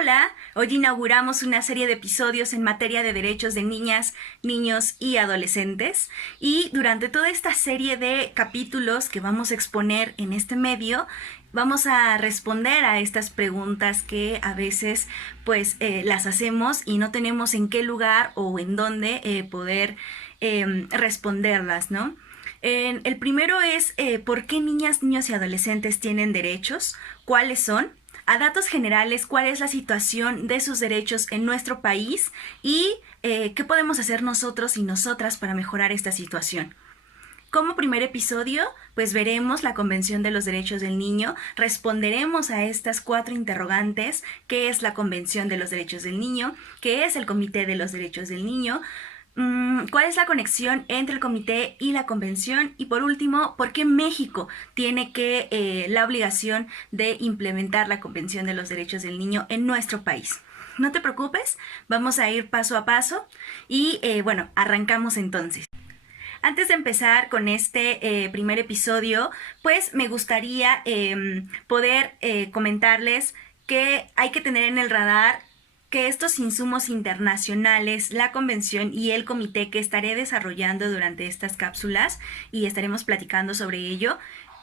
Hola, hoy inauguramos una serie de episodios en materia de derechos de niñas, niños y adolescentes y durante toda esta serie de capítulos que vamos a exponer en este medio vamos a responder a estas preguntas que a veces las hacemos y no tenemos en qué lugar o en dónde poder responderlas, ¿no? El primero es ¿por qué niñas, niños y adolescentes tienen derechos? ¿Cuáles son? A datos generales, ¿cuál es la situación de sus derechos en nuestro país? Y ¿qué podemos hacer nosotros y nosotras para mejorar esta situación? Como primer episodio, pues veremos la Convención de los Derechos del Niño, responderemos a estas 4 interrogantes: ¿qué es la Convención de los Derechos del Niño? ¿Qué es el Comité de los Derechos del Niño? ¿Cuál es la conexión entre el comité y la convención? Y por último, ¿por qué México tiene la obligación de implementar la Convención de los Derechos del Niño en nuestro país? No te preocupes, vamos a ir paso a paso y arrancamos entonces. Antes de empezar con este primer episodio, pues me gustaría poder comentarles que hay que tener en el radar que estos insumos internacionales, la convención y el comité que estaré desarrollando durante estas cápsulas y estaremos platicando sobre ello,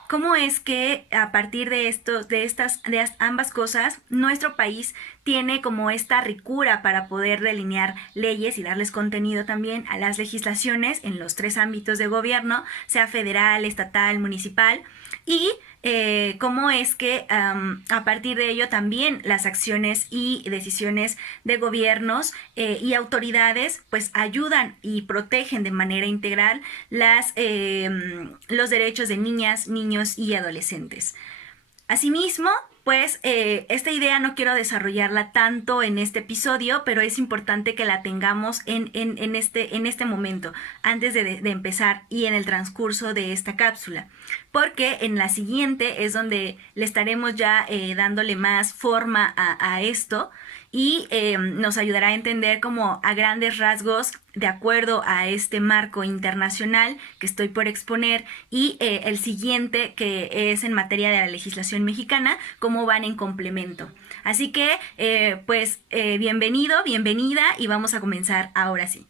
cómo es que a partir de ambas cosas, nuestro país tiene como esta ricura para poder delinear leyes y darles contenido también a las legislaciones en los 3 ámbitos de gobierno, sea federal, estatal, municipal, y cómo es que a partir de ello también las acciones y decisiones de gobiernos y autoridades pues ayudan y protegen de manera integral los derechos de niñas, niños y adolescentes. Asimismo, pues esta idea no quiero desarrollarla tanto en este episodio, pero es importante que la tengamos en este momento, antes de empezar y en el transcurso de esta cápsula, porque en la siguiente es donde le estaremos ya dándole más forma a esto y nos ayudará a entender como a grandes rasgos, de acuerdo a este marco internacional que estoy por exponer, y el siguiente, que es en materia de la legislación mexicana, cómo van en complemento. Así que bienvenido, bienvenida, y vamos a comenzar ahora sí.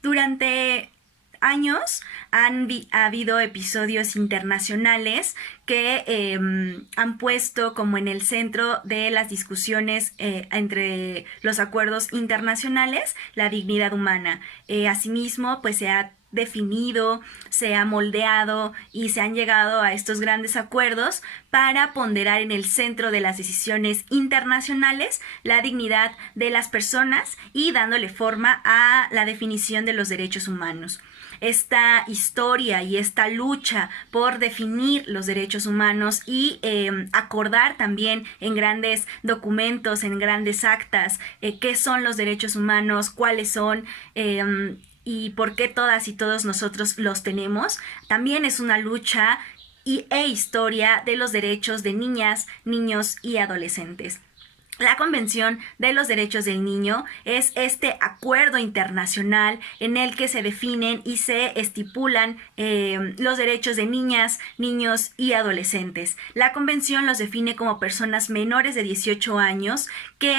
Durante años ha habido episodios internacionales que han puesto como en el centro de las discusiones entre los acuerdos internacionales la dignidad humana. Asimismo, pues se ha definido, se ha moldeado y se han llegado a estos grandes acuerdos para ponderar en el centro de las decisiones internacionales la dignidad de las personas y dándole forma a la definición de los derechos humanos. Esta historia y esta lucha por definir los derechos humanos y acordar también en grandes documentos, en grandes actas, qué son los derechos humanos, cuáles son y por qué todas y todos nosotros los tenemos, también es una lucha e historia de los derechos de niñas, niños y adolescentes. La Convención de los Derechos del Niño es este acuerdo internacional en el que se definen y se estipulan los derechos de niñas, niños y adolescentes. La Convención los define como personas menores de 18 años que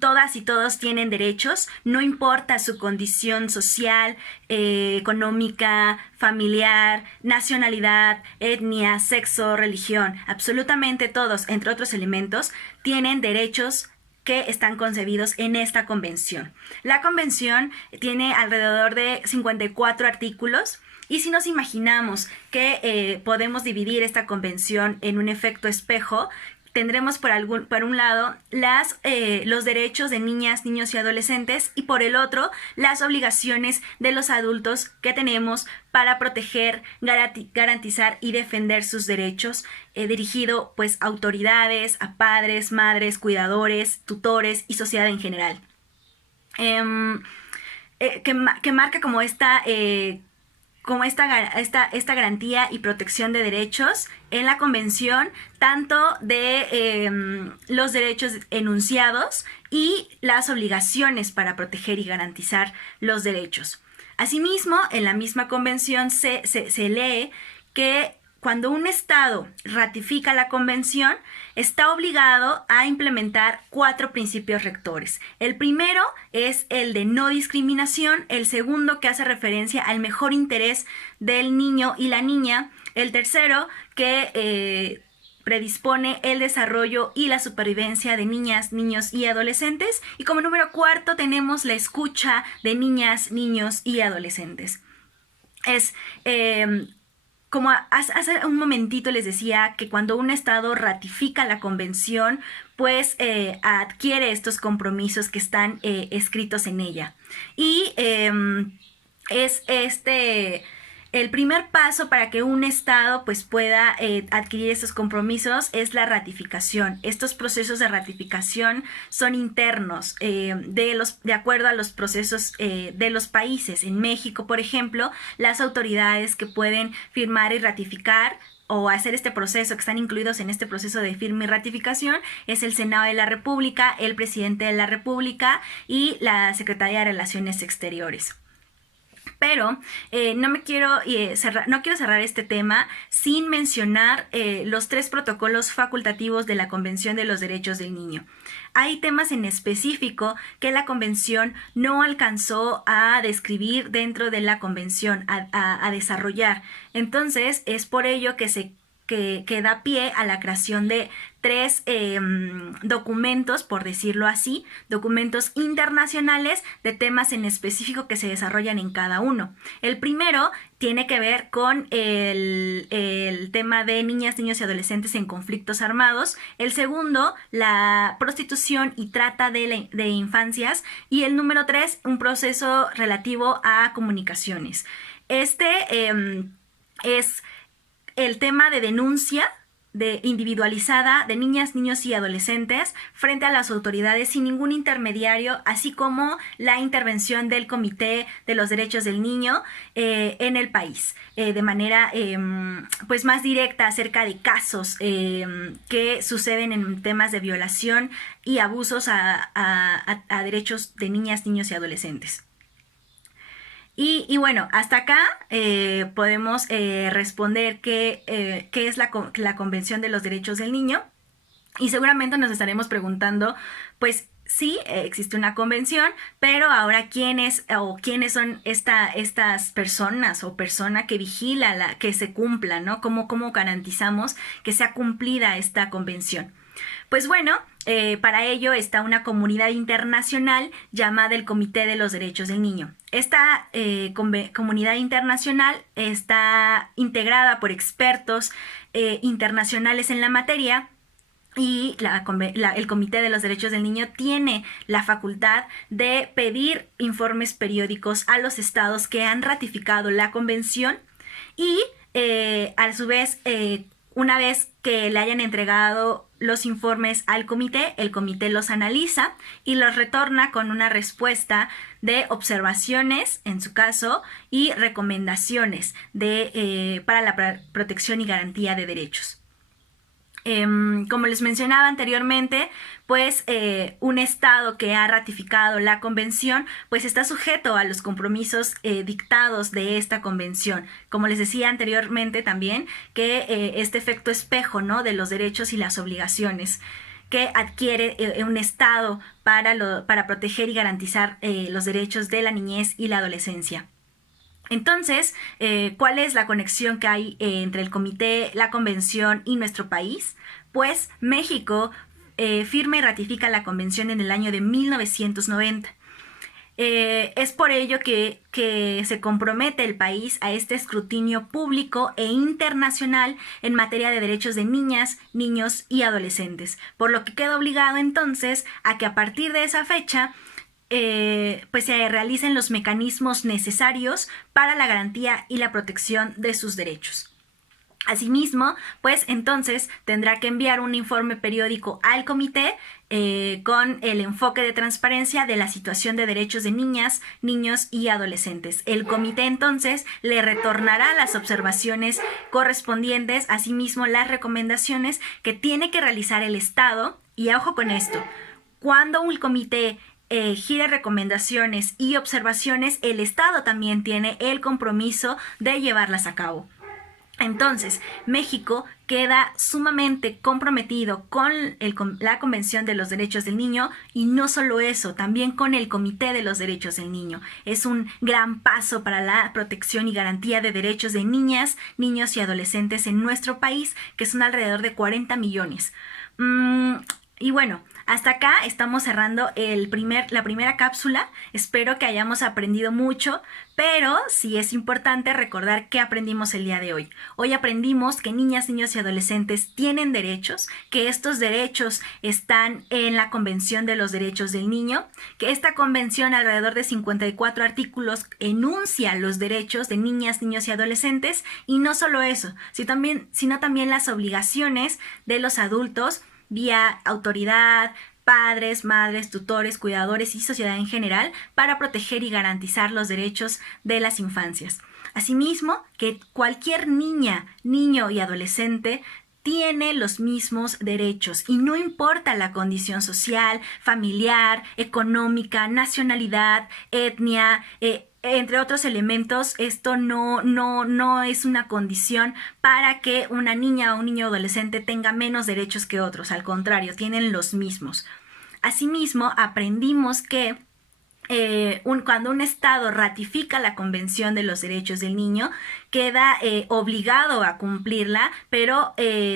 todas y todos tienen derechos, no importa su condición social, económica, familiar, nacionalidad, etnia, sexo, religión. Absolutamente todos, entre otros elementos, tienen derechos que están concebidos en esta convención. La convención tiene alrededor de 54 artículos. Y si nos imaginamos que podemos dividir esta convención en un efecto espejo, tendremos por un lado los derechos de niñas, niños y adolescentes, y por el otro las obligaciones de los adultos que tenemos para proteger, garantizar y defender sus derechos, dirigido pues a autoridades, a padres, madres, cuidadores, tutores y sociedad en general. Que marca como esta garantía y protección de derechos en la convención, tanto de los derechos enunciados y las obligaciones para proteger y garantizar los derechos. Asimismo, en la misma convención se lee que cuando un Estado ratifica la convención, está obligado a implementar 4 principios rectores. El primero es el de no discriminación, el segundo que hace referencia al mejor interés del niño y la niña, el tercero que predispone el desarrollo y la supervivencia de niñas, niños y adolescentes, y como número 4 tenemos la escucha de niñas, niños y adolescentes. Es como hace un momentito les decía que cuando un Estado ratifica la convención, pues adquiere estos compromisos que están escritos en ella. Y es el primer paso para que un Estado pues pueda adquirir estos compromisos es la ratificación. Estos procesos de ratificación son internos de acuerdo a los procesos de los países. En México, por ejemplo, las autoridades que pueden firmar y ratificar o hacer este proceso, que están incluidos en este proceso de firma y ratificación, es el Senado de la República, el Presidente de la República y la Secretaría de Relaciones Exteriores. Pero no quiero cerrar este tema sin mencionar los 3 protocolos facultativos de la Convención de los Derechos del Niño. Hay temas en específico que la Convención no alcanzó a describir dentro de la Convención, a desarrollar. Entonces, es por ello que da pie a la creación de 3 documentos, por decirlo así, documentos internacionales de temas en específico que se desarrollan en cada uno. El primero tiene que ver con el tema de niñas, niños y adolescentes en conflictos armados. El segundo, la prostitución y trata de infancias. Y el número 3, un proceso relativo a comunicaciones. Este es el tema de denuncia individualizada de niñas, niños y adolescentes frente a las autoridades sin ningún intermediario, así como la intervención del Comité de los Derechos del Niño en el país, de manera pues más directa acerca de casos que suceden en temas de violación y abusos a derechos de niñas, niños y adolescentes. Y bueno, hasta acá podemos responder qué es la Convención de los Derechos del Niño, y seguramente nos estaremos preguntando, pues sí, existe una convención, pero ahora quiénes son estas personas o persona que vigila que se cumpla, ¿no? ¿Cómo garantizamos que sea cumplida esta convención? Pues bueno, para ello está una comunidad internacional llamada el Comité de los Derechos del Niño. Esta comunidad internacional está integrada por expertos internacionales en la materia, y el Comité de los Derechos del Niño tiene la facultad de pedir informes periódicos a los estados que han ratificado la convención, y a su vez, una vez que le hayan entregado los informes al comité, el comité los analiza y los retorna con una respuesta de observaciones, en su caso, y recomendaciones para la protección y garantía de derechos. Como les mencionaba anteriormente, pues un estado que ha ratificado la convención pues está sujeto a los compromisos dictados de esta convención. Como les decía anteriormente también, que este efecto espejo, ¿no?, de los derechos y las obligaciones que adquiere un estado para proteger y garantizar los derechos de la niñez y la adolescencia. Entonces, ¿cuál es la conexión que hay entre el comité, la convención y nuestro país? Pues México firma y ratifica la convención en el año de 1990. Es por ello que se compromete el país a este escrutinio público e internacional en materia de derechos de niñas, niños y adolescentes, por lo que queda obligado entonces a que a partir de esa fecha pues se realicen los mecanismos necesarios para la garantía y la protección de sus derechos. Asimismo, pues entonces tendrá que enviar un informe periódico al comité con el enfoque de transparencia de la situación de derechos de niñas, niños y adolescentes. El comité entonces le retornará las observaciones correspondientes, asimismo las recomendaciones que tiene que realizar el Estado. Y ojo con esto, cuando un comité gire recomendaciones y observaciones, el Estado también tiene el compromiso de llevarlas a cabo. Entonces, México queda sumamente comprometido con la Convención de los Derechos del Niño, y no solo eso, también con el Comité de los Derechos del Niño. Es un gran paso para la protección y garantía de derechos de niñas, niños y adolescentes en nuestro país, que son alrededor de 40 millones. Y bueno, hasta acá estamos cerrando la primera cápsula. Espero que hayamos aprendido mucho, pero sí es importante recordar qué aprendimos el día de hoy. Hoy aprendimos que niñas, niños y adolescentes tienen derechos, que estos derechos están en la Convención de los Derechos del Niño, que esta convención, alrededor de 54 artículos, enuncia los derechos de niñas, niños y adolescentes, y no solo eso, sino también las obligaciones de los adultos vía autoridad, padres, madres, tutores, cuidadores y sociedad en general, para proteger y garantizar los derechos de las infancias. Asimismo, que cualquier niña, niño y adolescente tiene los mismos derechos, y no importa la condición social, familiar, económica, nacionalidad, etnia, entre otros elementos. Esto no es una condición para que una niña o un niño adolescente tenga menos derechos que otros. Al contrario, tienen los mismos. Asimismo, aprendimos que cuando un Estado ratifica la Convención de los Derechos del Niño, queda obligado a cumplirla, pero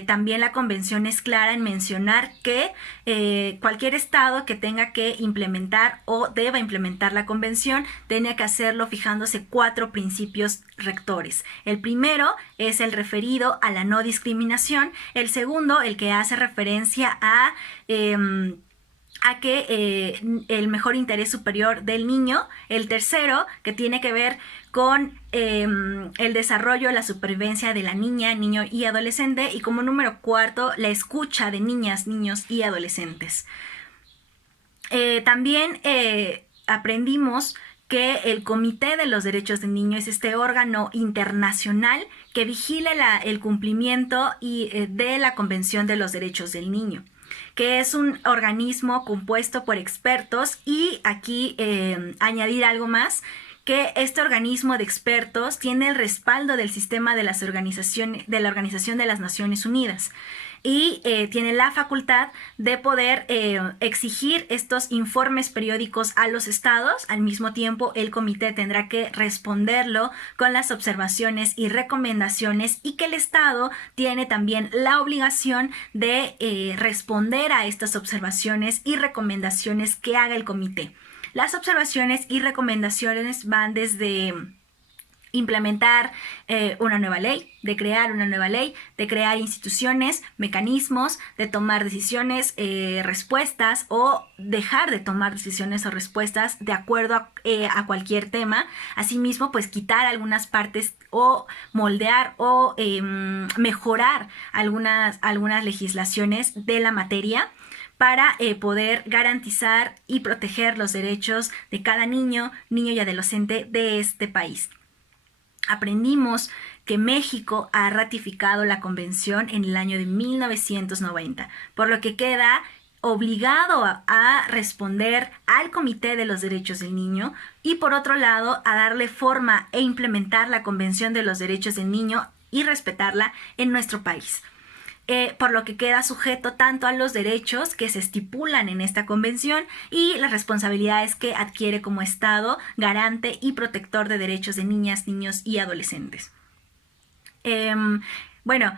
también la Convención es clara en mencionar que cualquier Estado que tenga que implementar o deba implementar la Convención tiene que hacerlo fijándose 4 principios rectores. El primero es el referido a la no discriminación. El segundo, el que hace referencia a que el mejor interés superior del niño. El tercero, que tiene que ver con el desarrollo, la supervivencia de la niña, niño y adolescente. Y como número 4, la escucha de niñas, niños y adolescentes. También aprendimos que el Comité de los Derechos del Niño es este órgano internacional que vigila el cumplimiento de la Convención de los Derechos del Niño, que es un organismo compuesto por expertos. Y aquí añadir algo más, que este organismo de expertos tiene el respaldo del sistema de la Organización de las Naciones Unidas, y tiene la facultad de poder exigir estos informes periódicos a los estados. Al mismo tiempo, el comité tendrá que responderlo con las observaciones y recomendaciones, y que el estado tiene también la obligación de responder a estas observaciones y recomendaciones que haga el comité. Las observaciones y recomendaciones van desde implementar una nueva ley, de crear una nueva ley, de crear instituciones, mecanismos, de tomar decisiones, respuestas, o dejar de tomar decisiones o respuestas de acuerdo a cualquier tema. Asimismo, pues quitar algunas partes o moldear o mejorar algunas legislaciones de la materia, para poder garantizar y proteger los derechos de cada niño y adolescente de este país. Aprendimos que México ha ratificado la convención en el año de 1990, por lo que queda obligado a responder al Comité de los Derechos del Niño, y por otro lado a darle forma e implementar la Convención de los Derechos del Niño y respetarla en nuestro país. Por lo que queda sujeto tanto a los derechos que se estipulan en esta convención y las responsabilidades que adquiere como Estado garante y protector de derechos de niñas, niños y adolescentes. Bueno,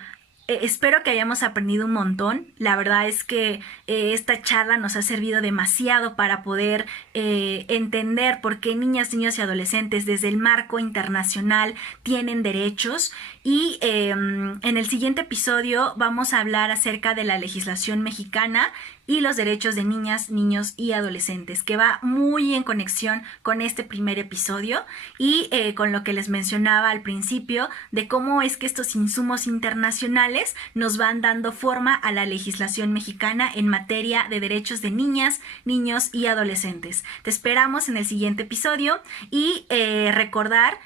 espero que hayamos aprendido un montón. La verdad es que esta charla nos ha servido demasiado para poder entender por qué niñas, niños y adolescentes desde el marco internacional tienen derechos. Y en el siguiente episodio vamos a hablar acerca de la legislación mexicana y los derechos de niñas, niños y adolescentes, que va muy en conexión con este primer episodio y con lo que les mencionaba al principio de cómo es que estos insumos internacionales nos van dando forma a la legislación mexicana en materia de derechos de niñas, niños y adolescentes. Te esperamos en el siguiente episodio, y recordar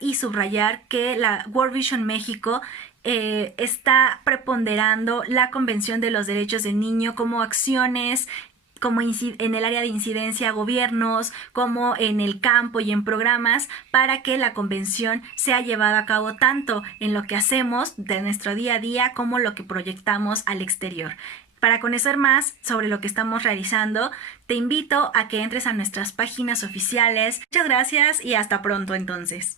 y subrayar que la World Vision México está preponderando la Convención de los Derechos del Niño como como en el área de incidencia gobiernos, como en el campo y en programas, para que la convención sea llevada a cabo tanto en lo que hacemos de nuestro día a día como lo que proyectamos al exterior. Para conocer más sobre lo que estamos realizando, te invito a que entres a nuestras páginas oficiales. Muchas gracias y hasta pronto entonces.